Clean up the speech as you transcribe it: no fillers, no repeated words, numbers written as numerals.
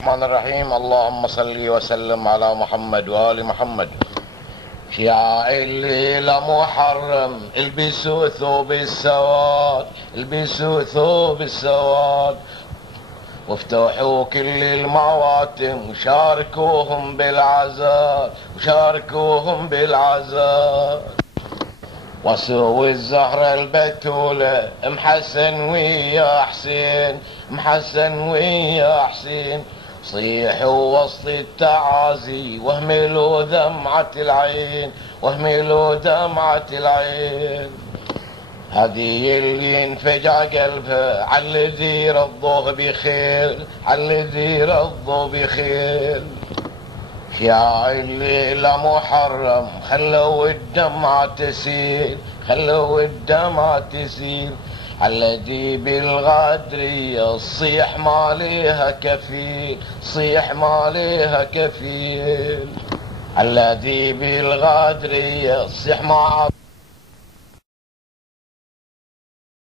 الرحمن الرحيم. اللهم صل وسلم على محمد وآل محمد. يا الليلة محرم البسوا ثوب السواد، البسوا ثوب السواد، وافتحوا كل المواتم وشاركوهم بالعزاء، وشاركوهم بالعزاء. وسوي الزهرة البتولة محسن ويا حسين، محسن ويا حسين، صيحوا وسط التعازي واهملوا دمعة العين، واهملوا دمعة العين. هذه اللي انفجع قلبها عالذي رضوه بخير، عالذي رضوه بخير. يا الليلة محرم خلوا الدمعة تسيل، خلوا الدمعة تسيل، الذي بالغادرية صيح ما ليها كفيل، صيح ما ليها كفيل، الذي بالغادرية صيح ما